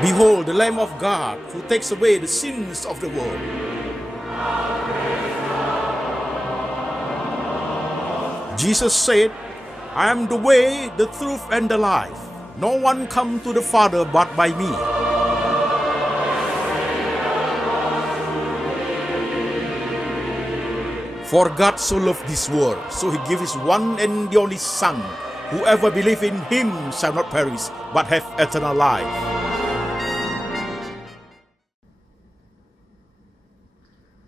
Behold, the Lamb of God who takes away the sins of the world. Jesus said, I am the way, the truth, and the life. No one comes to the Father but by me. For God so loved this world, so he gave his one and the only Son. Whoever believes in him shall not perish, but have eternal life.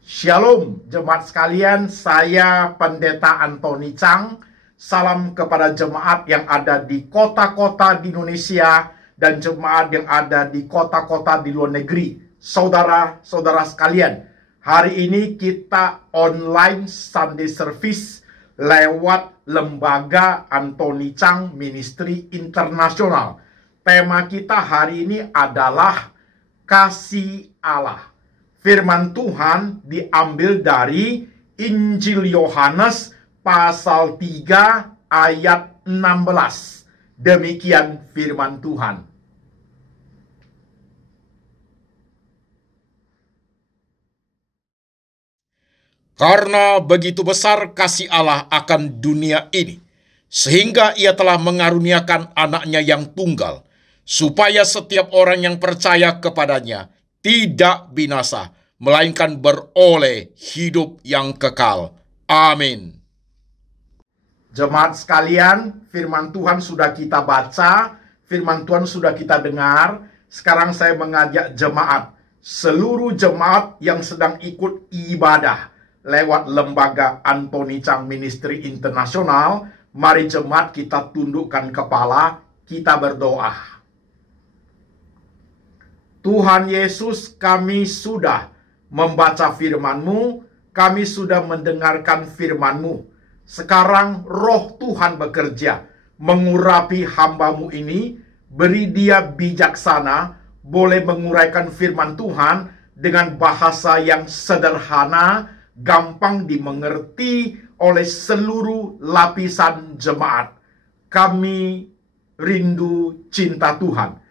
Shalom jemaat sekalian, saya Pendeta Antoni Chang. Salam kepada jemaat yang ada di kota-kota di Indonesia dan jemaat yang ada di kota-kota di luar negeri. Saudara-saudara sekalian, hari ini kita online Sunday Service lewat lembaga Antoni Chang Ministry Internasional. Tema kita hari ini adalah kasih Allah. Firman Tuhan diambil dari Injil Yohanes pasal 3 ayat 16. Demikian firman Tuhan. Karena begitu besar kasih Allah akan dunia ini, sehingga ia telah mengaruniakan anaknya yang tunggal, supaya setiap orang yang percaya kepadanya tidak binasa, melainkan beroleh hidup yang kekal. Amin. Jemaat sekalian, firman Tuhan sudah kita baca, firman Tuhan sudah kita dengar. Sekarang saya mengajak jemaat, seluruh jemaat yang sedang ikut ibadah lewat lembaga Antoni Chang Ministry Internasional, mari jemaat kita tundukkan kepala, kita berdoa. Tuhan Yesus, kami sudah membaca firman-Mu, kami sudah mendengarkan firman-Mu. Sekarang roh Tuhan bekerja, mengurapi hamba-Mu ini, beri dia bijaksana, boleh menguraikan firman Tuhan dengan bahasa yang sederhana, gampang dimengerti oleh seluruh lapisan jemaat. Kami rindu cinta Tuhan.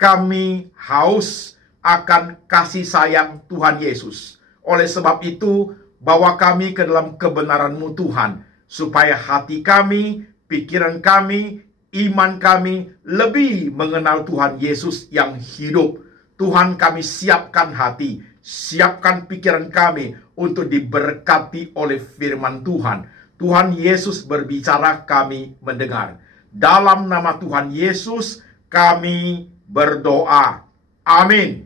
Kami haus akan kasih sayang Tuhan Yesus. Oleh sebab itu, bawa kami ke dalam kebenaran-Mu Tuhan, supaya hati kami, pikiran kami, iman kami lebih mengenal Tuhan Yesus yang hidup. Tuhan, kami siapkan hati, siapkan pikiran kami untuk diberkati oleh firman Tuhan. Tuhan Yesus berbicara, kami mendengar. Dalam nama Tuhan Yesus, kami berdoa. Amin.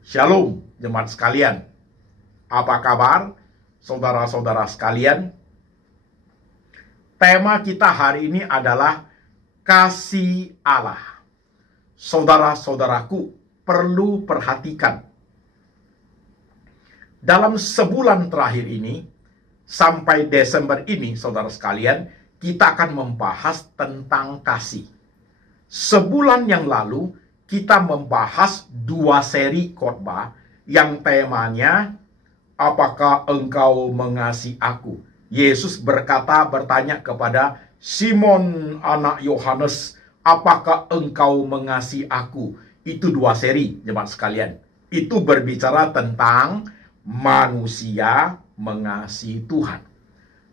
Shalom, jemaat sekalian. Apa kabar, saudara-saudara sekalian? Tema kita hari ini adalah kasih Allah. Saudara-saudaraku, perlu perhatikan. Dalam sebulan terakhir ini, sampai Desember ini, saudara sekalian, kita akan membahas tentang kasih. Sebulan yang lalu, kita membahas 2 seri khotbah yang temanya, apakah engkau mengasihi aku? Yesus bertanya kepada Simon anak Yohanes, apakah engkau mengasihi aku? Itu 2 seri, jemaat sekalian. Itu berbicara tentang manusia mengasihi Tuhan.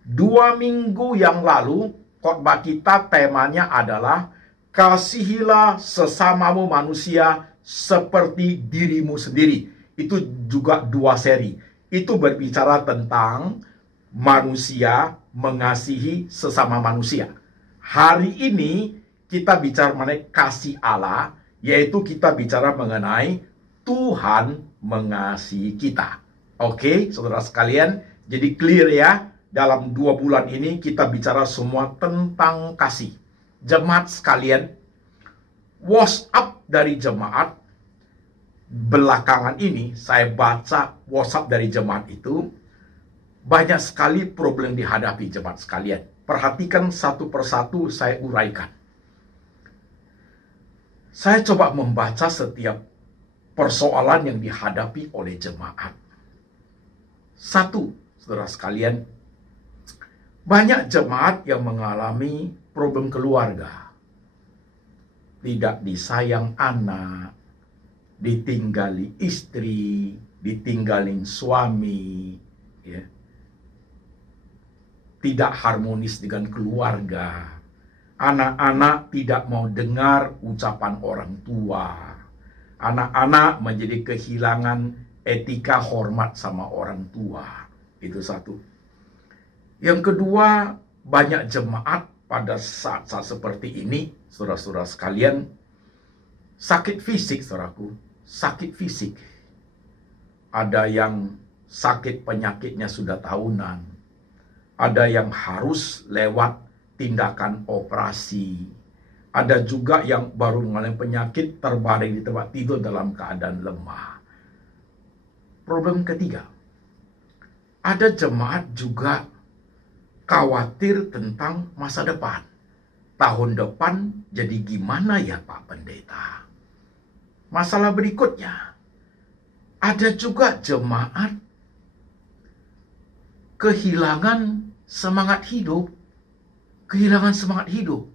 2 minggu yang lalu, khotbah kita temanya adalah kasihilah sesamamu manusia seperti dirimu sendiri. Itu juga 2 seri. Itu berbicara tentang manusia mengasihi sesama manusia. Hari ini kita bicara mengenai kasih Allah, yaitu kita bicara mengenai Tuhan mengasihi kita. Oke, saudara sekalian, jadi clear ya. Dalam 2 bulan ini kita bicara semua tentang kasih. Jemaat sekalian, WhatsApp dari jemaat, belakangan ini saya baca WhatsApp dari jemaat itu, banyak sekali problem dihadapi jemaat sekalian. Perhatikan satu persatu saya uraikan. Saya coba membaca setiap persoalan yang dihadapi oleh jemaat. Satu, saudara sekalian, banyak jemaat yang mengalami problem keluarga. tidak disayang anak, ditinggali istri, ditinggalin suami, ya, tidak harmonis dengan keluarga. Anak-anak tidak mau dengar ucapan orang tua. Anak-anak menjadi kehilangan etika hormat sama orang tua. Itu satu. Yang kedua, banyak jemaat pada saat-saat seperti ini, saudara-saudara sekalian, sakit fisik, saudaraku, sakit fisik. Ada yang sakit penyakitnya sudah tahunan. Ada yang harus lewat tindakan operasi. Ada juga yang baru mengalami penyakit terbaring di tempat tidur dalam keadaan lemah. Problem ketiga, ada jemaat juga khawatir tentang masa depan. Tahun depan jadi gimana ya Pak Pendeta? Masalah berikutnya, ada juga jemaat kehilangan semangat hidup. Kehilangan semangat hidup,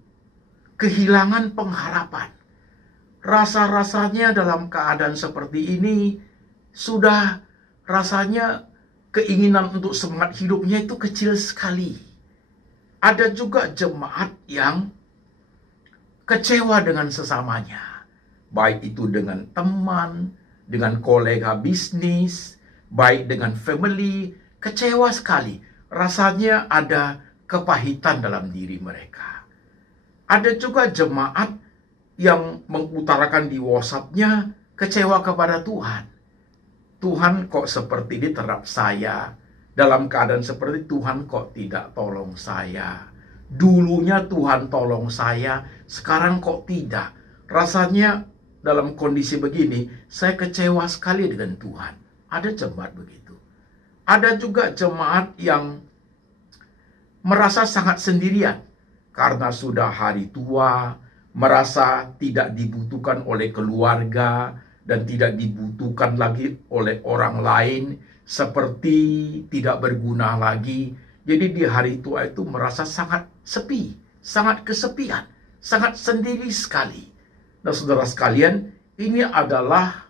kehilangan pengharapan. Rasa-rasanya dalam keadaan seperti ini sudah rasanya keinginan untuk semangat hidupnya itu kecil sekali. Ada juga jemaat yang kecewa dengan sesamanya, baik itu dengan teman, dengan kolega bisnis, baik dengan family, kecewa sekali. Rasanya ada kepahitan dalam diri mereka. Ada juga jemaat yang mengutarakan di WhatsApp-nya kecewa kepada Tuhan. Tuhan kok seperti ini terhadap saya. Dalam keadaan seperti Tuhan kok tidak tolong saya. Dulunya Tuhan tolong saya, sekarang kok tidak. Rasanya dalam kondisi begini, saya kecewa sekali dengan Tuhan. Ada jemaat begitu. Ada juga jemaat yang merasa sangat sendirian karena sudah hari tua, merasa tidak dibutuhkan oleh keluarga dan tidak dibutuhkan lagi oleh orang lain, seperti tidak berguna lagi. Jadi di hari tua itu merasa sangat sepi, sangat kesepian, sangat sendiri sekali. Nah, saudara sekalian, ini adalah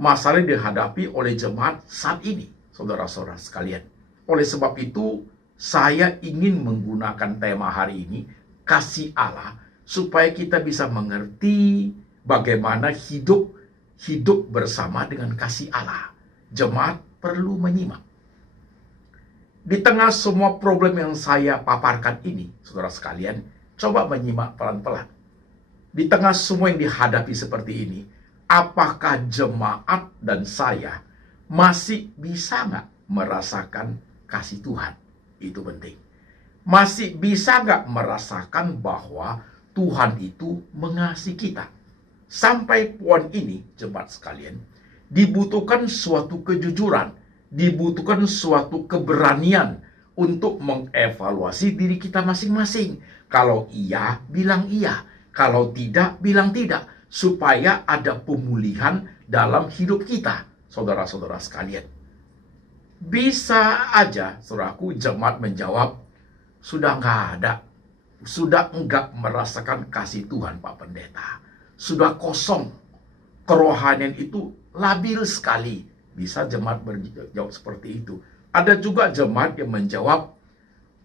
masalah yang dihadapi oleh jemaat saat ini, saudara-saudara sekalian. Oleh sebab itu, saya ingin menggunakan tema hari ini, kasih Allah, supaya kita bisa mengerti bagaimana hidup bersama dengan kasih Allah. Jemaat perlu menyimak. Di tengah semua problem yang saya paparkan ini, saudara sekalian, coba menyimak pelan-pelan. Di tengah semua yang dihadapi seperti ini, apakah jemaat dan saya masih bisa nggak merasakan kasih Tuhan? Itu penting. Masih bisa nggak merasakan bahwa Tuhan itu mengasihi kita? Sampai poin ini, jemaat sekalian, dibutuhkan suatu kejujuran, dibutuhkan suatu keberanian untuk mengevaluasi diri kita masing-masing. Kalau iya, bilang iya. Kalau tidak, bilang tidak. Supaya ada pemulihan dalam hidup kita, saudara-saudara sekalian. Bisa aja, saudaraku, jemaat menjawab, sudah nggak ada. Sudah enggak merasakan kasih Tuhan, Pak Pendeta. Sudah kosong. Kerohanian itu labil sekali. Bisa jemaat menjawab seperti itu. Ada juga jemaat yang menjawab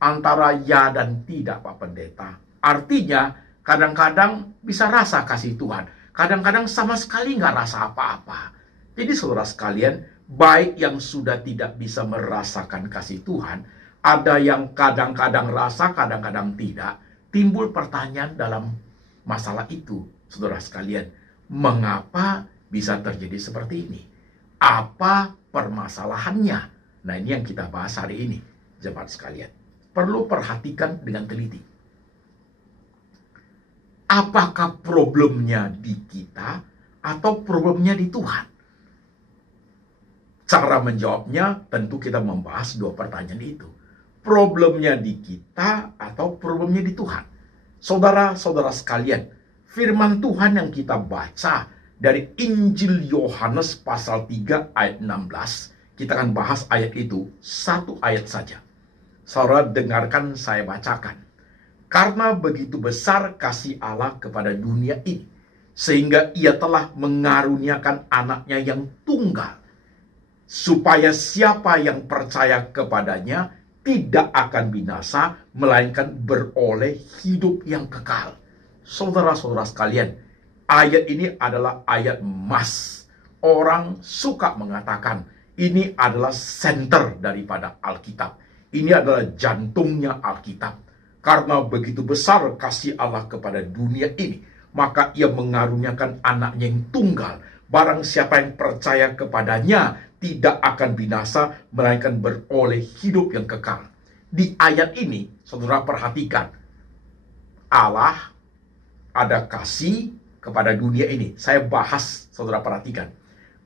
antara ya dan tidak, Pak Pendeta. Artinya, kadang-kadang bisa rasa kasih Tuhan. Kadang-kadang sama sekali nggak rasa apa-apa. Jadi saudara sekalian, baik yang sudah tidak bisa merasakan kasih Tuhan, ada yang kadang-kadang rasa, kadang-kadang tidak. Timbul pertanyaan dalam masalah itu, saudara sekalian. Mengapa bisa terjadi seperti ini? Apa permasalahannya? Nah, ini yang kita bahas hari ini, jemaat sekalian. Perlu perhatikan dengan teliti. Apakah problemnya di kita atau problemnya di Tuhan? Cara menjawabnya tentu kita membahas dua pertanyaan itu. Problemnya di kita atau problemnya di Tuhan? Saudara-saudara sekalian, firman Tuhan yang kita baca dari Injil Yohanes pasal 3 ayat 16, kita akan bahas ayat itu, satu ayat saja. Saudara dengarkan saya bacakan. Karena begitu besar kasih Allah kepada dunia ini, sehingga ia telah mengaruniakan anaknya yang tunggal, supaya siapa yang percaya kepadanya tidak akan binasa, melainkan beroleh hidup yang kekal. Saudara-saudara sekalian, ayat ini adalah ayat emas. Orang suka mengatakan ini adalah senter daripada Alkitab. Ini adalah jantungnya Alkitab. Karena begitu besar kasih Allah kepada dunia ini, maka ia mengaruniakan anaknya yang tunggal. Barang siapa yang percaya kepadanya tidak akan binasa, melainkan beroleh hidup yang kekal. Di ayat ini, saudara perhatikan, Allah ada kasih kepada dunia ini. Saya bahas, saudara perhatikan.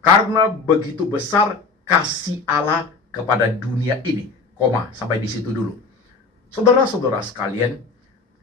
Karena begitu besar kasih Allah kepada dunia ini. Koma, sampai di situ dulu. Saudara-saudara sekalian,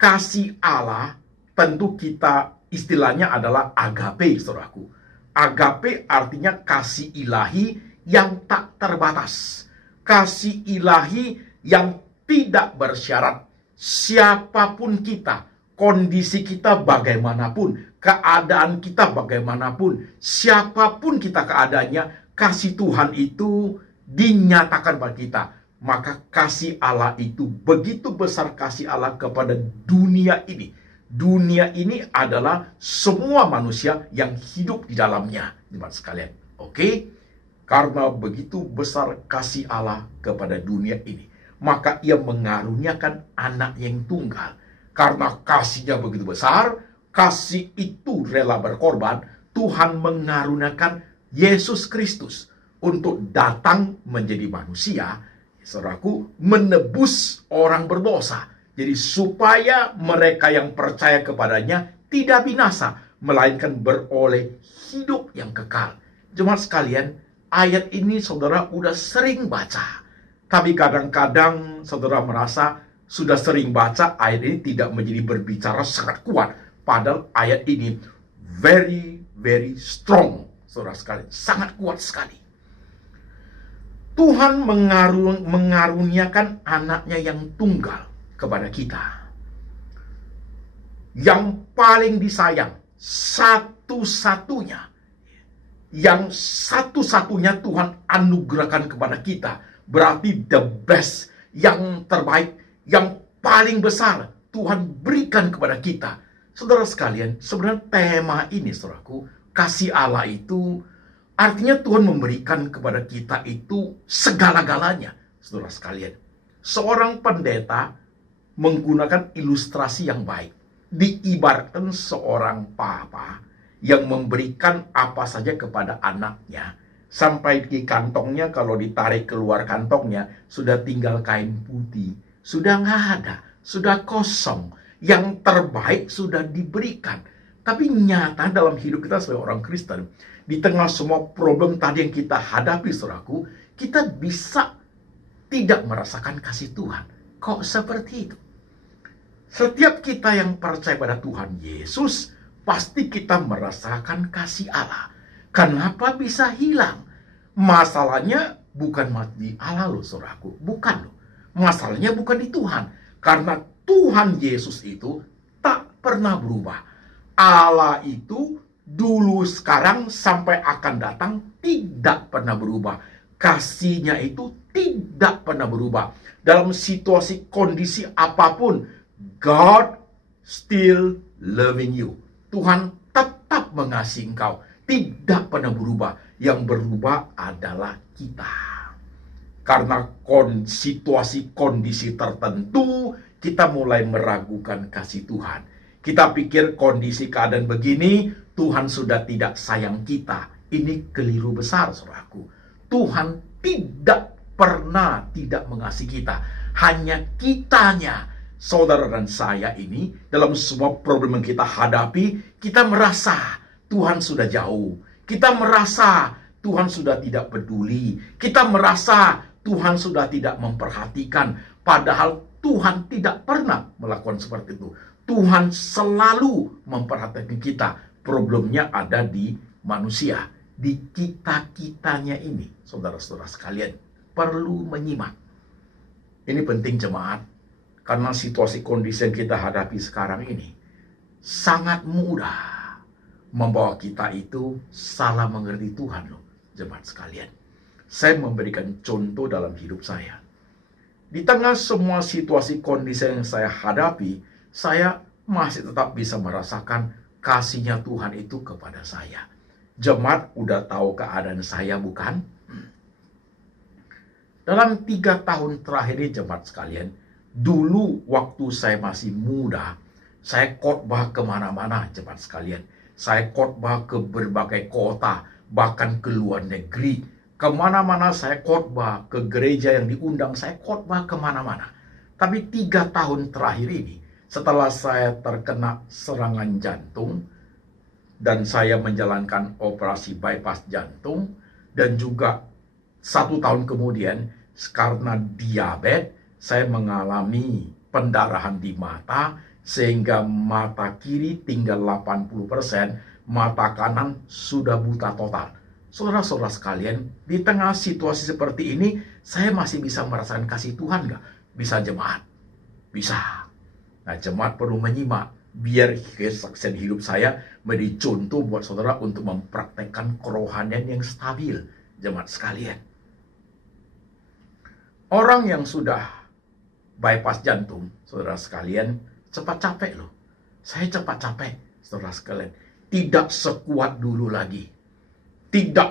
kasih Allah tentu kita istilahnya adalah agape, saudaraku. Agape artinya kasih ilahi yang tak terbatas. Kasih ilahi yang tidak bersyarat. Siapapun kita, kondisi kita bagaimanapun, keadaan kita bagaimanapun, siapapun kita keadaannya, kasih Tuhan itu dinyatakan pada kita. Maka kasih Allah itu begitu besar kasih Allah kepada dunia ini. Dunia ini adalah semua manusia yang hidup di dalamnya, teman sekalian. Oke? Karena begitu besar kasih Allah kepada dunia ini, maka ia mengaruniakan anak yang tunggal. Karena kasihnya begitu besar, kasih itu rela berkorban, Tuhan mengaruniakan Yesus Kristus untuk datang menjadi manusia, saudaraku, menebus orang berdosa. Jadi supaya mereka yang percaya kepadanya tidak binasa, melainkan beroleh hidup yang kekal. Jemaat sekalian, ayat ini saudara udah sering baca. Tapi kadang-kadang saudara merasa sudah sering baca, ayat ini tidak menjadi berbicara sangat kuat. Padahal ayat ini very, very strong, saudara sekalian. Sangat kuat sekali. Tuhan mengaruniakan anaknya yang tunggal kepada kita. Yang paling disayang, satu-satunya. Yang satu-satunya Tuhan anugerahkan kepada kita. Berarti the best, yang terbaik, yang paling besar Tuhan berikan kepada kita. Saudara sekalian, sebenarnya tema ini, saudaraku, kasih Allah itu artinya Tuhan memberikan kepada kita itu segala-galanya, saudara sekalian. Seorang pendeta menggunakan ilustrasi yang baik. Diibaratkan seorang papa yang memberikan apa saja kepada anaknya. Sampai di kantongnya, kalau ditarik keluar kantongnya, sudah tinggal kain putih. Sudah nggak ada, sudah kosong. Yang terbaik sudah diberikan. Tapi nyata dalam hidup kita sebagai orang Kristen, di tengah semua problem tadi yang kita hadapi, saudaraku, kita bisa tidak merasakan kasih Tuhan. Kok seperti itu? Setiap kita yang percaya pada Tuhan Yesus, pasti kita merasakan kasih Allah. Kenapa bisa hilang? Masalahnya bukan di Allah loh, saudaraku. Bukan loh. Masalahnya bukan di Tuhan. Karena Tuhan Yesus itu tak pernah berubah. Allah itu dulu, sekarang, sampai akan datang tidak pernah berubah. Kasihnya itu tidak pernah berubah. Dalam situasi kondisi apapun, God still loving you. Tuhan tetap mengasihi engkau. Tidak pernah berubah. Yang berubah adalah kita. Karena situasi kondisi tertentu, kita mulai meragukan kasih Tuhan. Kita pikir kondisi keadaan begini, Tuhan sudah tidak sayang kita. Ini keliru besar, saudaraku. Tuhan tidak pernah tidak mengasihi kita. Hanya kitanya, saudara dan saya ini, dalam semua problem yang kita hadapi, kita merasa Tuhan sudah jauh. Kita merasa Tuhan sudah tidak peduli. Kita merasa Tuhan sudah tidak memperhatikan. Padahal Tuhan tidak pernah melakukan seperti itu. Tuhan selalu memperhatikan kita. Problemnya ada di manusia, di kita-kitanya ini. Saudara-saudara sekalian, perlu menyimak. Ini penting, jemaat. Karena situasi kondisi yang kita hadapi sekarang ini sangat mudah membawa kita itu salah mengerti Tuhan loh, jemaat sekalian. Saya memberikan contoh dalam hidup saya. Di tengah semua situasi kondisi yang saya hadapi, saya masih tetap bisa merasakan kasihnya Tuhan itu kepada saya. Jemaat udah tahu keadaan saya bukan? Dalam 3 tahun terakhir ini jemaat sekalian, dulu waktu saya masih muda, saya khotbah kemana-mana jemaat sekalian. Saya khotbah ke berbagai kota, bahkan ke luar negeri. Kemana-mana saya khotbah, ke gereja yang diundang, saya khotbah kemana-mana. Tapi 3 tahun terakhir ini, setelah saya terkena serangan jantung, dan saya menjalankan operasi bypass jantung, dan juga 1 tahun kemudian, karena diabetes, saya mengalami pendarahan di mata, sehingga mata kiri tinggal 80%, mata kanan sudah buta total. Saudara-saudara sekalian, di tengah situasi seperti ini, saya masih bisa merasakan kasih Tuhan nggak? Bisa jemaat? Bisa. Nah, jemaat perlu menyimak, biar kesaksian hidup saya menjadi contoh buat saudara untuk mempraktekkan kerohanian yang stabil, jemaat sekalian. Orang yang sudah bypass jantung, saudara sekalian, cepat capek loh. Saya cepat capek, saudara sekalian. Tidak sekuat dulu lagi. Tidak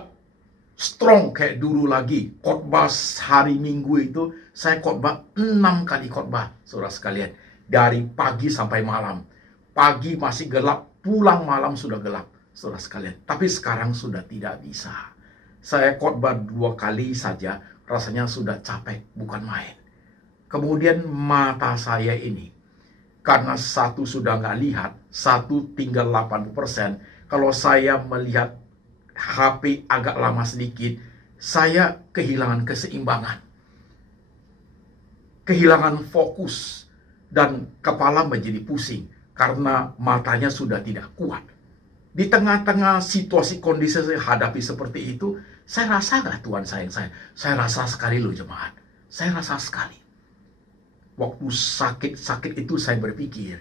strong kayak dulu lagi. Khotbah hari Minggu itu, saya khotbah 6 kali khotbah, saudara sekalian. Dari pagi sampai malam. Pagi masih gelap, pulang malam sudah gelap, saudara sekalian. Tapi sekarang sudah tidak bisa. Saya khotbah 2 kali saja, rasanya sudah capek, bukan main. Kemudian mata saya ini, karena satu sudah nggak lihat, satu tinggal 80%. Kalau saya melihat HP agak lama sedikit, saya kehilangan keseimbangan. Kehilangan fokus, dan kepala menjadi pusing, karena matanya sudah tidak kuat. Di tengah-tengah situasi kondisi saya hadapi seperti itu, saya rasa nggak Tuhan sayang saya? Saya rasa sekali loh jemaat. Saya rasa sekali. Waktu sakit-sakit itu saya berpikir,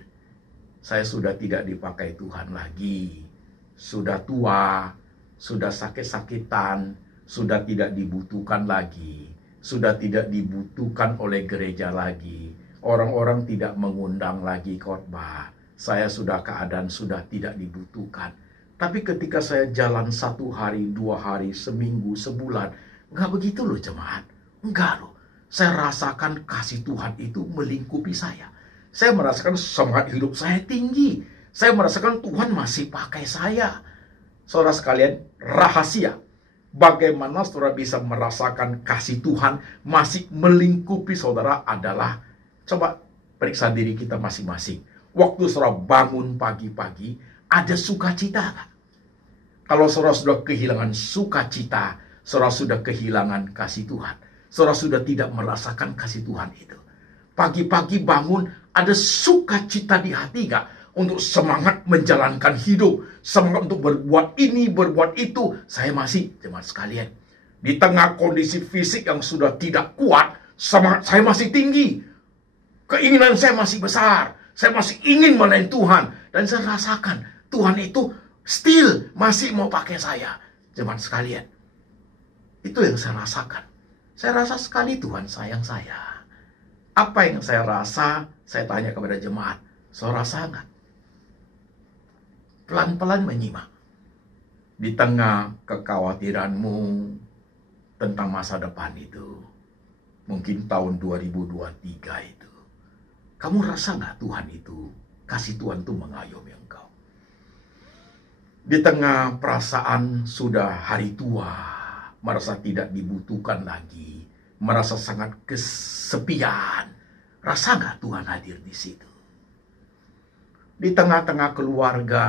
saya sudah tidak dipakai Tuhan lagi. Sudah tua, sudah sakit-sakitan, sudah tidak dibutuhkan lagi. Sudah tidak dibutuhkan oleh gereja lagi. Orang-orang tidak mengundang lagi khotbah. Saya sudah keadaan sudah tidak dibutuhkan. Tapi ketika saya jalan 1 hari, 2 hari, seminggu, sebulan, nggak begitu loh jemaat. Enggak loh. Saya rasakan kasih Tuhan itu melingkupi saya. Saya merasakan semangat hidup saya tinggi. Saya merasakan Tuhan masih pakai saya. Saudara sekalian, rahasia bagaimana saudara bisa merasakan kasih Tuhan masih melingkupi saudara adalah, coba periksa diri kita masing-masing. Waktu saudara bangun pagi-pagi, ada sukacita kan? Kalau saudara sudah kehilangan sukacita, saudara sudah kehilangan kasih Tuhan. Saudara sudah tidak merasakan kasih Tuhan itu. Pagi-pagi bangun, ada sukacita di hati gak? Untuk semangat menjalankan hidup. Semangat untuk berbuat ini, berbuat itu. Saya masih, jemaat sekalian, di tengah kondisi fisik yang sudah tidak kuat, semangat saya masih tinggi. Keinginan saya masih besar. Saya masih ingin melayani Tuhan. Dan saya rasakan Tuhan itu still masih mau pakai saya. Jemaat sekalian, itu yang saya rasakan. Saya rasa sekali Tuhan sayang saya. Apa yang saya rasa, saya tanya kepada jemaat. Saudara rasa nggak? Pelan-pelan menyimak. Di tengah kekhawatiranmu tentang masa depan itu, mungkin tahun 2023 itu, kamu rasa nggak Tuhan itu, kasih Tuhan itu mengayomi engkau? Di tengah perasaan sudah hari tua, merasa tidak dibutuhkan lagi, merasa sangat kesepian, rasa nggak Tuhan hadir di situ? Di tengah-tengah keluarga,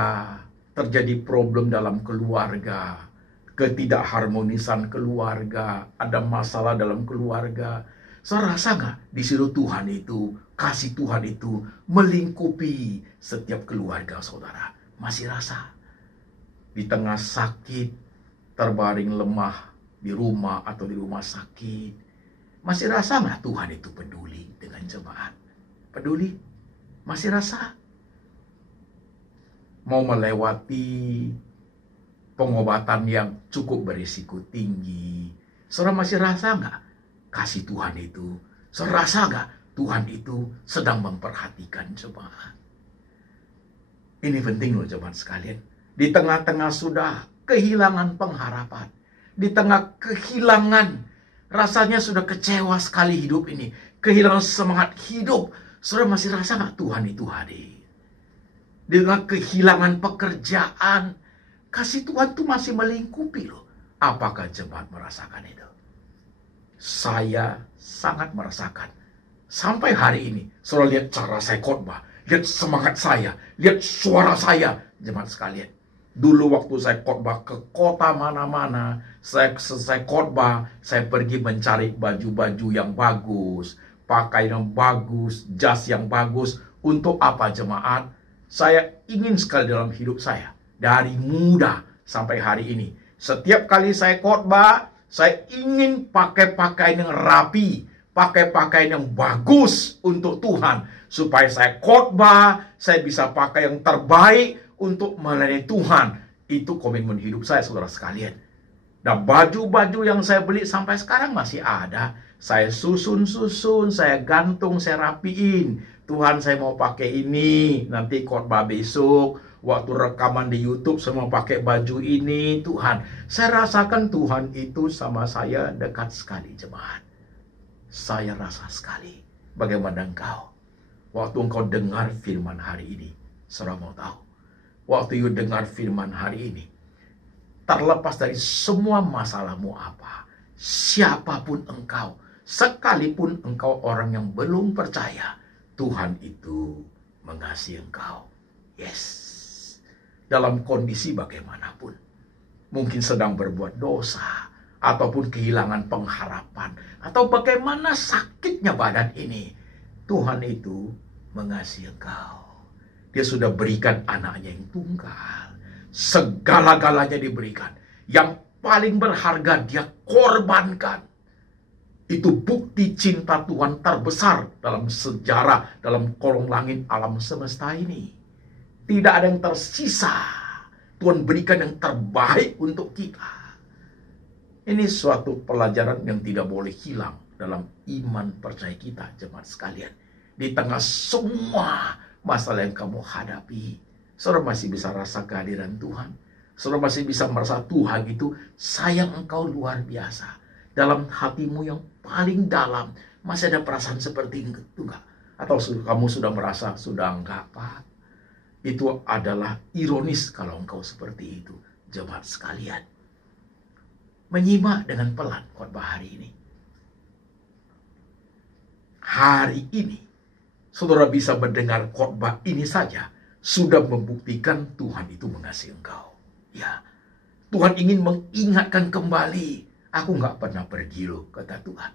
terjadi problem dalam keluarga, ketidakharmonisan keluarga, ada masalah dalam keluarga. Saudara rasa nggak di situ Tuhan itu, kasih Tuhan itu melingkupi setiap keluarga saudara? Masih rasa? Di tengah sakit, terbaring lemah di rumah atau di rumah sakit, masih rasa nggak Tuhan itu peduli dengan jemaat? peduli? Masih rasa? Mau melewati pengobatan yang cukup berisiko tinggi, saudara masih rasa nggak kasih Tuhan itu? Saudara rasa nggak Tuhan itu sedang memperhatikan jemaat? Ini penting loh jemaat sekalian. Di tengah-tengah sudah kehilangan pengharapan, di tengah kehilangan, rasanya sudah kecewa sekali hidup ini, kehilangan semangat hidup, saudara masih rasa nggak Tuhan itu hadir? Dengan kehilangan pekerjaan, kasih Tuhan itu masih melingkupi loh. Apakah jemaat merasakan itu? Saya sangat merasakan. Sampai hari ini, saudara lihat cara saya khotbah, lihat semangat saya, lihat suara saya, jemaat sekalian. Dulu waktu saya khotbah ke kota mana-mana, saya selesai khotbah, saya pergi mencari baju-baju yang bagus, pakaian yang bagus, jas yang bagus. Untuk apa jemaat? Saya ingin sekali dalam hidup saya, dari muda sampai hari ini. Setiap kali saya khotbah, saya ingin pakai pakaian yang rapi, pakai pakaian yang bagus untuk Tuhan. Supaya saya khotbah, saya bisa pakai yang terbaik untuk melayani Tuhan. Itu komitmen hidup saya, saudara sekalian. Dan baju-baju yang saya beli sampai sekarang masih ada. Saya susun-susun, saya gantung, saya rapiin. Tuhan, saya mau pakai ini, nanti khotbah besok, waktu rekaman di YouTube saya mau pakai baju ini. Tuhan, saya rasakan Tuhan itu sama saya dekat sekali jemaat. Saya rasa sekali. Bagaimana engkau? Waktu engkau dengar firman hari ini, saudara mau tahu? Waktu you dengar firman hari ini, terlepas dari semua masalahmu apa, siapapun engkau, sekalipun engkau orang yang belum percaya, Tuhan itu mengasihi engkau. Yes. Dalam kondisi bagaimanapun. Mungkin sedang berbuat dosa. Ataupun kehilangan pengharapan. Atau bagaimana sakitnya badan ini. Tuhan itu mengasihi engkau. Dia sudah berikan anaknya yang tunggal. Segala-galanya diberikan. Yang paling berharga dia korbankan. Itu bukti cinta Tuhan terbesar dalam sejarah, dalam kolong langit alam semesta ini. Tidak ada yang tersisa. Tuhan berikan yang terbaik untuk kita. Ini suatu pelajaran yang tidak boleh hilang dalam iman percaya kita, jemaat sekalian. Di tengah semua masalah yang kamu hadapi, saudara masih bisa rasa kehadiran Tuhan. Saudara masih bisa merasa Tuhan itu sayang engkau luar biasa. Dalam hatimu yang paling dalam masih ada perasaan seperti itu enggak? Atau kamu sudah merasa sudah enggak, Pak? Itu adalah ironis kalau engkau seperti itu, jemaat sekalian. Menyimak dengan pelan khotbah hari ini. Hari ini, saudara bisa mendengar khotbah ini saja sudah membuktikan Tuhan itu mengasihi engkau. Ya, Tuhan ingin mengingatkan kembali. Aku nggak pernah pergi loh, kata Tuhan.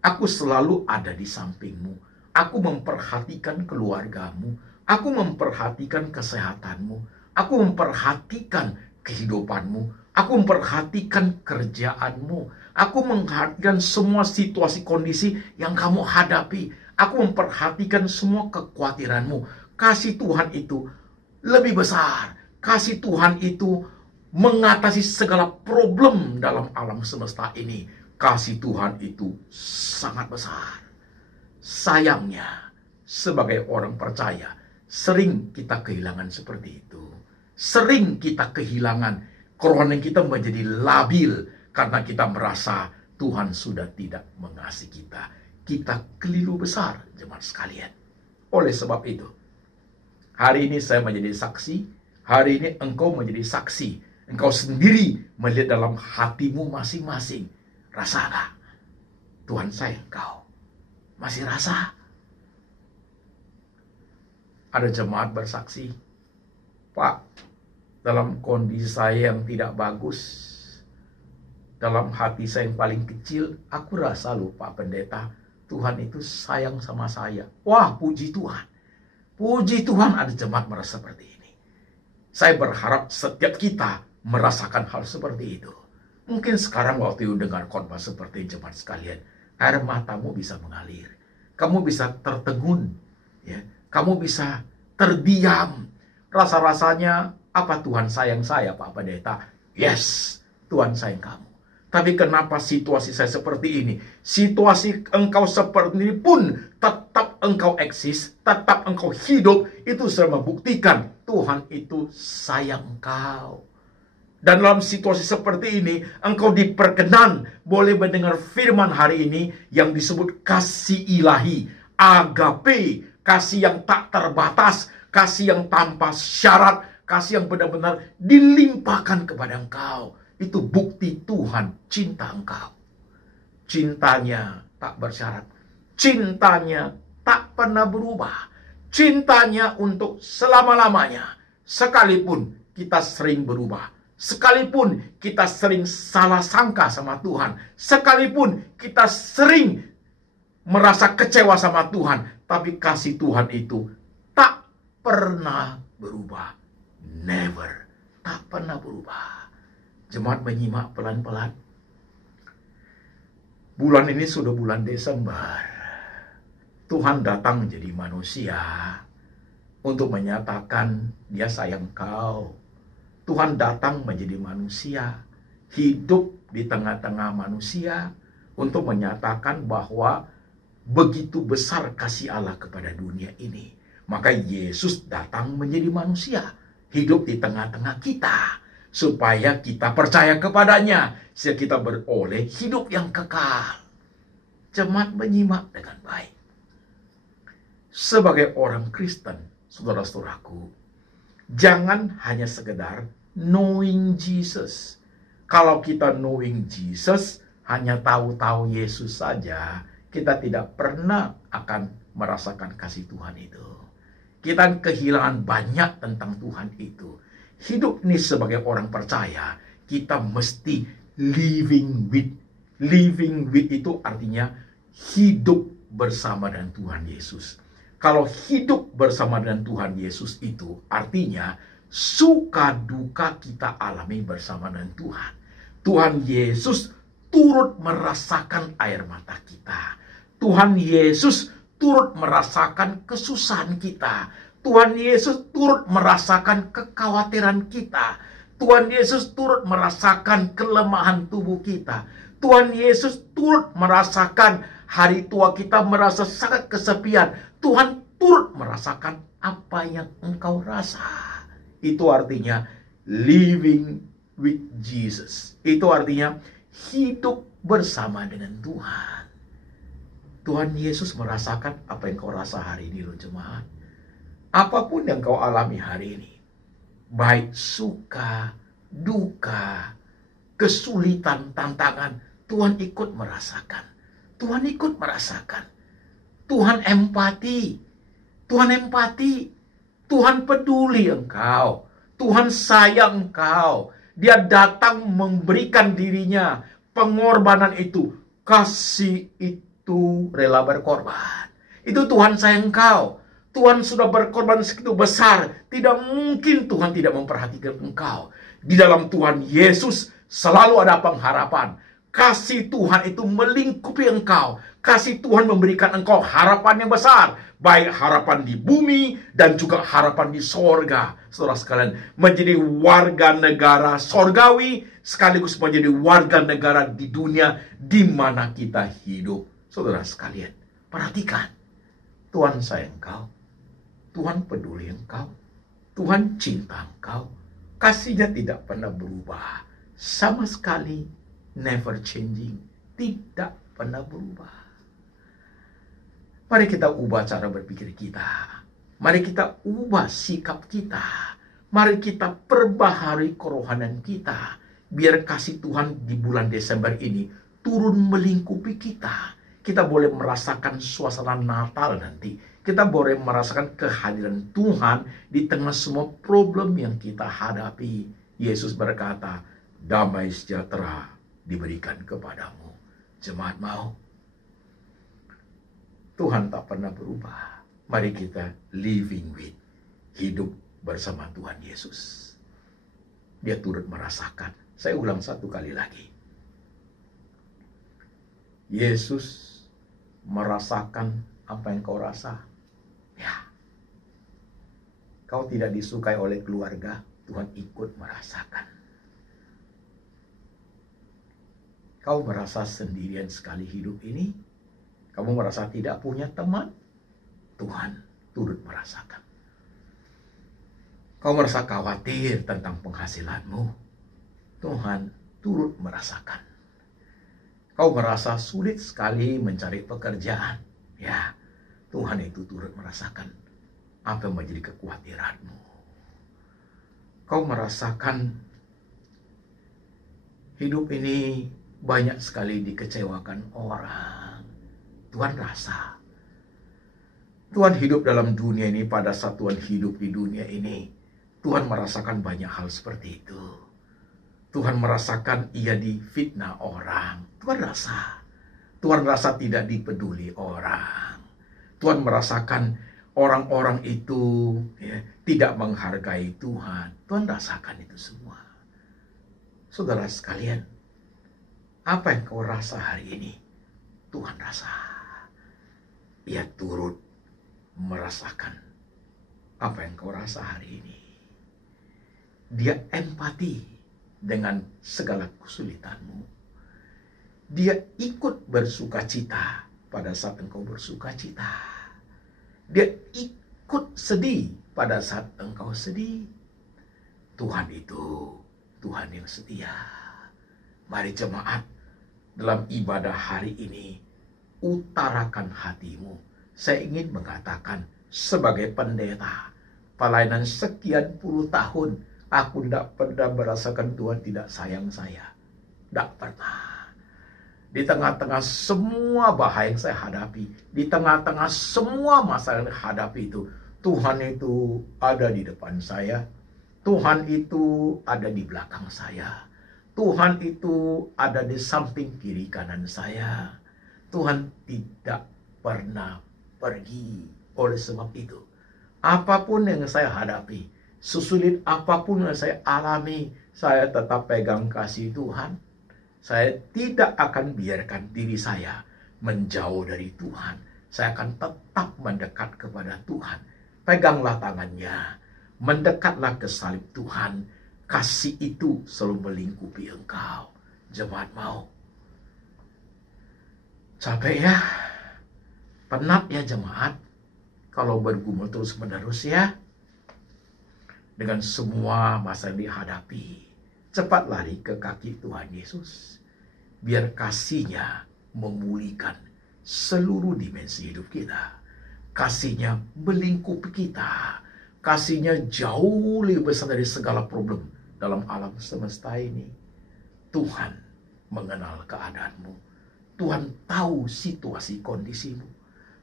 Aku selalu ada di sampingmu. Aku memperhatikan keluargamu. Aku memperhatikan kesehatanmu. Aku memperhatikan kehidupanmu. Aku memperhatikan kerjaanmu. Aku memperhatikan semua situasi kondisi yang kamu hadapi. Aku memperhatikan semua kekhawatiranmu. Kasih Tuhan itu lebih besar. Kasih Tuhan itu mengatasi segala problem dalam alam semesta ini. Kasih Tuhan itu sangat besar. Sayangnya, sebagai orang percaya, sering kita kehilangan seperti itu. Sering kita kehilangan, kerohanian kita menjadi labil karena kita merasa Tuhan sudah tidak mengasihi kita. Kita keliru besar, jemaat sekalian. Oleh sebab itu, hari ini saya menjadi saksi, hari ini engkau menjadi saksi. Engkau sendiri melihat dalam hatimu masing-masing. Rasa gak? Tuhan sayang engkau. Masih rasa? Ada jemaat bersaksi, Pak, dalam kondisi saya yang tidak bagus, dalam hati saya yang paling kecil, aku rasa loh Pak Pendeta, Tuhan itu sayang sama saya. Wah, puji Tuhan. Puji Tuhan ada jemaat merasa seperti ini. Saya berharap setiap kita merasakan hal seperti itu. Mungkin sekarang waktu you dengar khotbah seperti jemaat sekalian, air matamu bisa mengalir. Kamu bisa tertegun. Ya, kamu bisa terdiam. Rasa-rasanya, apa Tuhan sayang saya, Pak Pendeta? Yes, Tuhan sayang kamu. Tapi kenapa situasi saya seperti ini? Situasi engkau seperti ini pun tetap engkau eksis, tetap engkau hidup. Itu sudah membuktikan Tuhan itu sayang engkau. Dan dalam situasi seperti ini, engkau diperkenan boleh mendengar firman hari ini yang disebut kasih ilahi, agape, kasih yang tak terbatas, kasih yang tanpa syarat, kasih yang benar-benar dilimpahkan kepada engkau. Itu bukti Tuhan cinta engkau. Cintanya tak bersyarat. Cintanya tak pernah berubah. Cintanya untuk selama-lamanya. Sekalipun kita sering berubah. Sekalipun kita sering salah sangka sama Tuhan. Sekalipun kita sering merasa kecewa sama Tuhan. Tapi kasih Tuhan itu tak pernah berubah. Never. Tak pernah berubah. Jemaat menyimak pelan-pelan. Bulan ini sudah bulan Desember. Tuhan datang menjadi manusia untuk menyatakan dia sayang kau. Tuhan datang menjadi manusia, hidup di tengah-tengah manusia untuk menyatakan bahwa begitu besar kasih Allah kepada dunia ini. Maka Yesus datang menjadi manusia, hidup di tengah-tengah kita. Supaya kita percaya kepadanya, sehingga kita beroleh hidup yang kekal. Jemaat menyimak dengan baik. Sebagai orang Kristen, saudara-saudaraku, jangan hanya sekedar knowing Jesus. Kalau kita knowing Jesus, hanya tahu-tahu Yesus saja, kita tidak pernah akan merasakan kasih Tuhan itu. Kita kehilangan banyak tentang Tuhan itu. Hidup ini sebagai orang percaya, kita mesti living with. Living with itu artinya hidup bersama dengan Tuhan Yesus. Kalau hidup bersama dengan Tuhan Yesus itu artinya suka duka kita alami bersama dengan Tuhan. Tuhan Yesus turut merasakan air mata kita. Tuhan Yesus turut merasakan kesusahan kita. Tuhan Yesus turut merasakan kekhawatiran kita. Tuhan Yesus turut merasakan kelemahan tubuh kita. Tuhan Yesus turut merasakan hari tua kita merasa sangat kesepian. Tuhan turut merasakan apa yang engkau rasa. Itu artinya living with Jesus. Itu artinya hidup bersama dengan Tuhan. Tuhan Yesus merasakan apa yang kau rasa hari ini loh jemaat. Apapun yang kau alami hari ini, baik suka, duka, kesulitan, tantangan, Tuhan ikut merasakan. Tuhan ikut merasakan. Tuhan empati. Tuhan empati. Tuhan peduli engkau. Tuhan sayang engkau. Dia datang memberikan dirinya. Pengorbanan itu. Kasih itu rela berkorban. Itu Tuhan sayang engkau. Tuhan sudah berkorban segitu besar. Tidak mungkin Tuhan tidak memperhatikan engkau. Di dalam Tuhan Yesus selalu ada pengharapan. Kasih Tuhan itu melingkupi engkau. Kasih Tuhan memberikan engkau harapan yang besar. Baik harapan di bumi dan juga harapan di sorga. Saudara sekalian, menjadi warga negara sorgawi sekaligus menjadi warga negara di dunia di mana kita hidup. Saudara sekalian, perhatikan. Tuhan sayang engkau. Tuhan peduli engkau. Tuhan cinta engkau. Kasihnya tidak pernah berubah. Sama sekali never changing. Tidak pernah berubah. Mari kita ubah cara berpikir kita. Mari kita ubah sikap kita. Mari kita perbaharui kerohanian kita. Biar kasih Tuhan di bulan Desember ini turun melingkupi kita. Kita boleh merasakan suasana Natal nanti. Kita boleh merasakan kehadiran Tuhan di tengah semua problem yang kita hadapi. Yesus berkata, damai sejahtera diberikan kepadamu. Jemaat mau? Tuhan tak pernah berubah. Mari kita living with. Hidup bersama Tuhan Yesus. Dia turut merasakan. Saya ulang satu kali lagi. Yesus merasakan apa yang kau rasa. Ya, Kau tidak disukai oleh keluarga, Tuhan ikut merasakan. Kau merasa sendirian sekali hidup ini, kamu merasa tidak punya teman, Tuhan turut merasakan. Kau merasa khawatir tentang penghasilanmu, Tuhan turut merasakan. Kau merasa sulit sekali mencari pekerjaan, ya, Tuhan itu turut merasakan apa yang menjadi kekhawatiranmu. Kau merasakan hidup ini banyak sekali dikecewakan orang. Tuhan rasa. Tuhan hidup dalam dunia ini, pada saat Tuhan hidup di dunia ini, Tuhan merasakan banyak hal seperti itu. Tuhan merasakan ia difitnah orang. Tuhan rasa. Tuhan rasa tidak dipeduli orang. Tuhan merasakan orang-orang itu tidak menghargai Tuhan. Tuhan rasakan itu semua. Saudara sekalian, apa yang kau rasa hari ini? Tuhan rasa. Ia turut merasakan apa yang kau rasa hari ini. Dia empati dengan segala kesulitanmu. Dia ikut bersuka cita pada saat engkau bersuka cita. Dia ikut sedih pada saat engkau sedih. Tuhan itu Tuhan yang setia. Mari jemaat, dalam ibadah hari ini, utarakan hatimu. Saya ingin mengatakan, sebagai pendeta, pelayanan sekian puluh tahun, aku tidak pernah merasakan Tuhan tidak sayang saya. Tidak pernah. Di tengah-tengah semua bahaya yang saya hadapi, di tengah-tengah semua masalah yang saya hadapi itu, Tuhan itu ada di depan saya. Tuhan itu ada di belakang saya. Tuhan itu ada di samping kiri kanan saya. Tuhan tidak pernah pergi. Oleh sebab itu, apapun yang saya hadapi, sesulit apapun yang saya alami, saya tetap pegang kasih Tuhan. Saya tidak akan biarkan diri saya menjauh dari Tuhan. Saya akan tetap mendekat kepada Tuhan. Peganglah tangannya, mendekatlah ke salib Tuhan. Kasih itu selalu melingkupi engkau. Jemaat mau? Capek ya? Penat ya jemaat? Kalau bergumul terus-menerus ya? Dengan semua masa yang dihadapi, cepat lari ke kaki Tuhan Yesus. Biar kasih-Nya memulihkan seluruh dimensi hidup kita. Kasih-Nya melingkupi kita. Kasih-Nya jauh lebih besar dari segala problem dalam alam semesta ini. Tuhan mengenal keadaanmu. Tuhan tahu situasi kondisimu.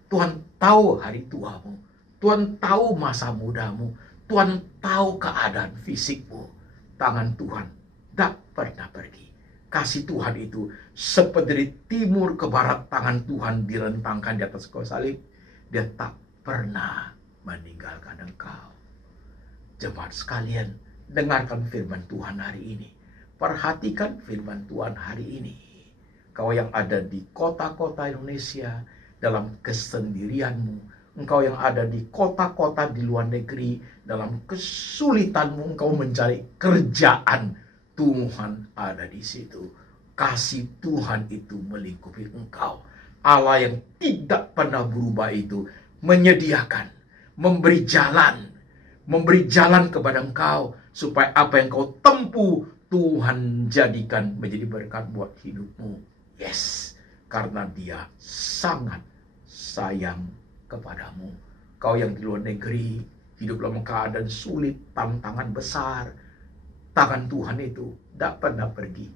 Tuhan tahu hari tuamu. Tuhan tahu masa mudamu. Tuhan tahu keadaan fisikmu. Tangan Tuhan tak pernah pergi. Kasih Tuhan itu seperti dari timur ke barat, tangan Tuhan direntangkan di atas kayu salib. Dia tak pernah meninggalkan engkau. Jemaat sekalian, dengarkan firman Tuhan hari ini. Perhatikan firman Tuhan hari ini. Kau yang ada di kota-kota Indonesia, dalam kesendirianmu. Engkau yang ada di kota-kota di luar negeri, dalam kesulitanmu engkau mencari kerjaan, Tuhan ada di situ. Kasih Tuhan itu melingkupi engkau. Allah yang tidak pernah berubah itu menyediakan, memberi jalan kepada engkau, supaya apa yang kau tempuh Tuhan jadikan menjadi berkat buat hidupmu. Yes, karena Dia sangat sayang kepadamu. Kau yang di luar negeri, hidup dalam keadaan sulit, tantangan besar, tangan Tuhan itu tidak pernah pergi.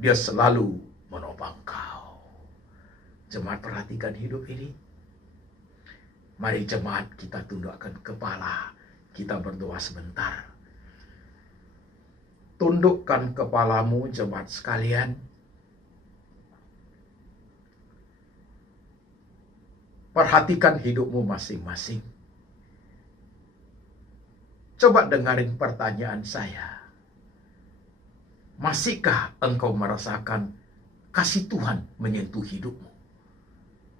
Dia selalu menopang kau. Jemaat, perhatikan hidup ini. Mari jemaat, kita tundukkan kepala. Kita berdoa sebentar. Tundukkan kepalamu jemaat sekalian. Perhatikan hidupmu masing-masing. Coba dengarin pertanyaan saya. Masihkah engkau merasakan kasih Tuhan menyentuh hidupmu?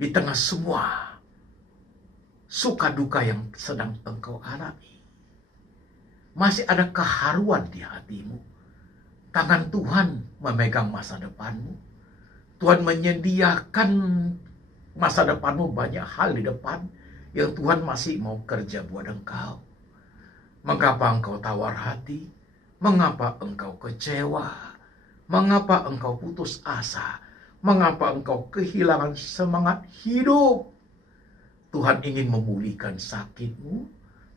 Di tengah semua suka duka yang sedang engkau alami. Masih ada keharuan di hatimu. Tangan Tuhan memegang masa depanmu. Tuhan menyediakan masa depanmu, banyak hal di depan yang Tuhan masih mau kerja buat engkau. Mengapa engkau tawar hati? Mengapa engkau kecewa? Mengapa engkau putus asa? Mengapa engkau kehilangan semangat hidup? Tuhan ingin memulihkan sakitmu.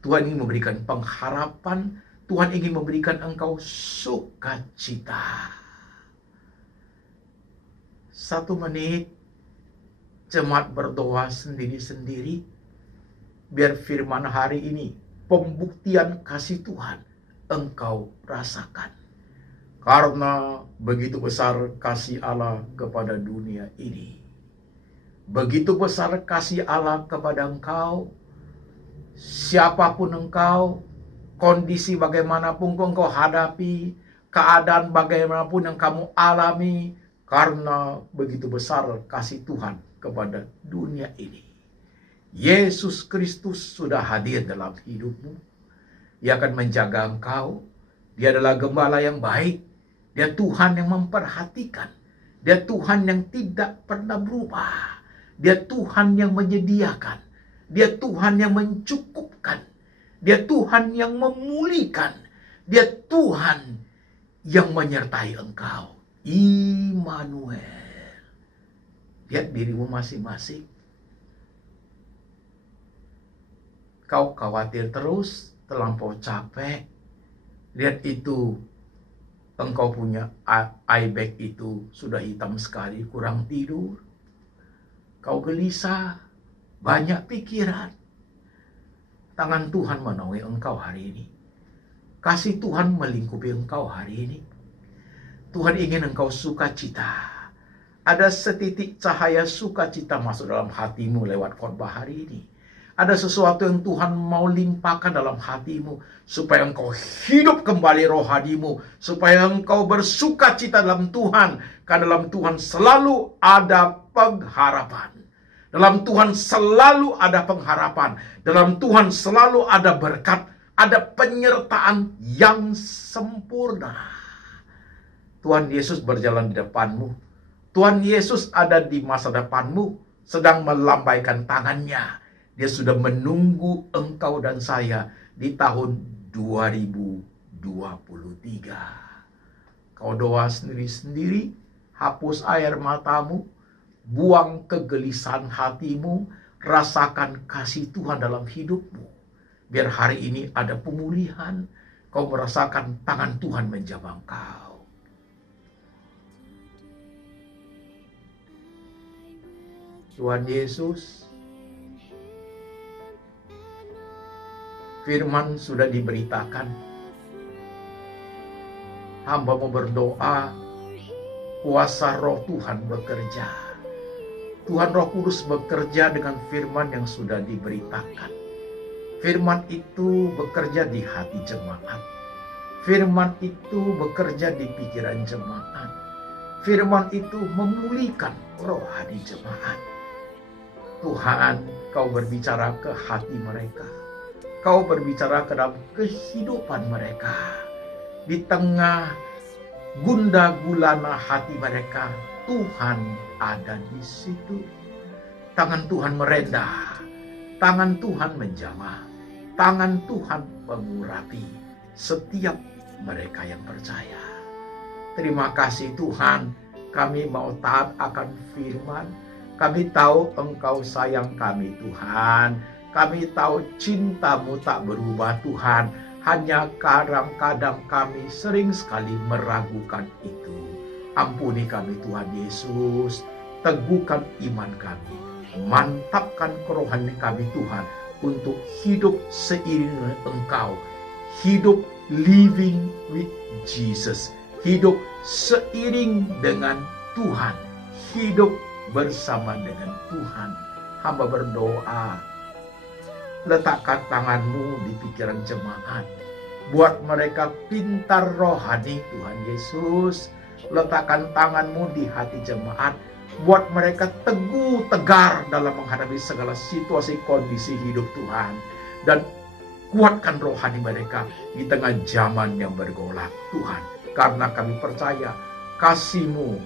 Tuhan ingin memberikan pengharapan. Tuhan ingin memberikan engkau sukacita. 1 menit jemaat berdoa sendiri-sendiri. Biar firman hari ini, pembuktian kasih Tuhan, engkau rasakan. Karena begitu besar kasih Allah kepada dunia ini. Begitu besar kasih Allah kepada engkau. Siapapun engkau, kondisi bagaimanapun engkau hadapi, keadaan bagaimanapun yang kamu alami, karena begitu besar kasih Tuhan kepada dunia ini. Yesus Kristus sudah hadir dalam hidupmu. Dia akan menjaga engkau. Dia adalah gembala yang baik. Dia Tuhan yang memperhatikan. Dia Tuhan yang tidak pernah berubah. Dia Tuhan yang menyediakan. Dia Tuhan yang mencukupkan. Dia Tuhan yang memulihkan. Dia Tuhan yang menyertai engkau. Immanuel. Lihat dirimu masing-masing. Kau khawatir terus, terlampau capek. Lihat itu, engkau punya eye bag itu sudah hitam sekali, kurang tidur. Kau gelisah. Banyak pikiran. Tangan Tuhan menaungi engkau hari ini. Kasih Tuhan melingkupi engkau hari ini. Tuhan ingin engkau sukacita. Ada setitik cahaya sukacita masuk dalam hatimu lewat khotbah hari ini. Ada sesuatu yang Tuhan mau limpahkan dalam hatimu. Supaya engkau hidup kembali rohanimu. Supaya engkau bersukacita dalam Tuhan. Karena dalam Tuhan selalu ada pengharapan. Dalam Tuhan selalu ada pengharapan. Dalam Tuhan selalu ada berkat. Ada penyertaan yang sempurna. Tuhan Yesus berjalan di depanmu. Tuhan Yesus ada di masa depanmu. Sedang melambaikan tangannya. Dia sudah menunggu engkau dan saya di tahun 2023. Kau doa sendiri-sendiri. Hapus air matamu. Buang kegelisahan hatimu, rasakan kasih Tuhan dalam hidupmu. Biar hari ini ada pemulihan, kau merasakan tangan Tuhan menjamah kau. Tuhan Yesus, firman sudah diberitakan. Hamba mau berdoa, kuasa roh Tuhan bekerja. Tuhan Roh Kudus bekerja dengan firman yang sudah diberitakan. Firman itu bekerja di hati jemaat. Firman itu bekerja di pikiran jemaat. Firman itu memulihkan rohani jemaat. Tuhan, kau berbicara ke hati mereka. Kau berbicara ke dalam kehidupan mereka. Di tengah gundah gulana hati mereka, Tuhan ada di situ. Tangan Tuhan merendah, tangan Tuhan menjamah, tangan Tuhan mengurapi setiap mereka yang percaya. Terima kasih Tuhan, kami mau taat akan firman. Kami tahu Engkau sayang kami Tuhan. Kami tahu cinta-Mu tak berubah Tuhan. Hanya kadang-kadang kami sering sekali meragukan itu. Ampuni kami Tuhan Yesus, teguhkan iman kami, mantapkan kerohanian kami Tuhan, untuk hidup seiring dengan Engkau, hidup living with Jesus, hidup seiring dengan Tuhan, hidup bersama dengan Tuhan. Hamba berdoa, letakkan tangan-Mu di pikiran jemaat, buat mereka pintar rohani Tuhan Yesus. Letakkan tangan-Mu di hati jemaat. Buat mereka teguh, tegar dalam menghadapi segala situasi kondisi hidup Tuhan. Dan Kuatkan rohani mereka di tengah zaman yang bergolak, Tuhan. Karena kami percaya kasih-Mu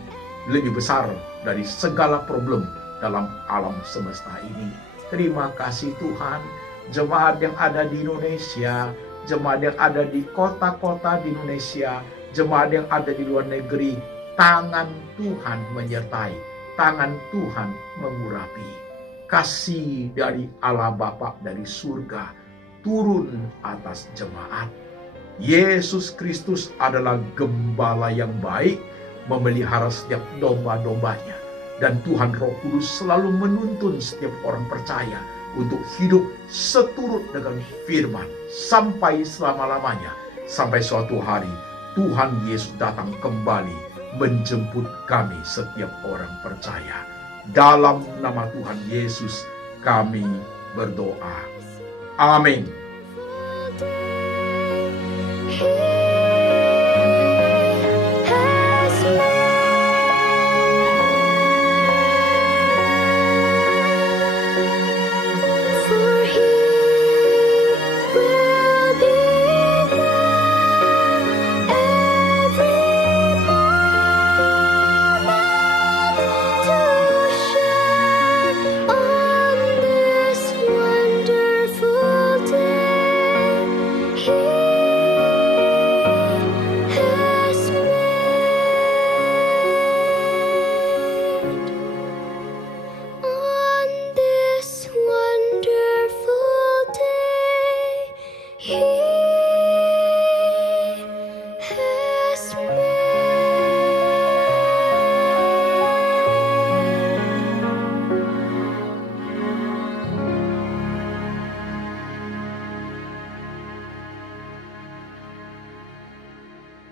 lebih besar dari segala problem dalam alam semesta ini. Terima kasih Tuhan. Jemaat yang ada di Indonesia, jemaat yang ada di kota-kota di Indonesia, jemaat yang ada di luar negeri, tangan Tuhan menyertai, tangan Tuhan mengurapi. Kasih dari Allah Bapa dari surga turun atas jemaat. Yesus Kristus adalah gembala yang baik, memelihara setiap domba-dombanya. Dan Tuhan Roh Kudus selalu menuntun setiap orang percaya untuk hidup seturut dengan firman sampai selama-lamanya. Sampai suatu hari Tuhan Yesus datang kembali menjemput kami setiap orang percaya. Dalam nama Tuhan Yesus kami berdoa. Amin.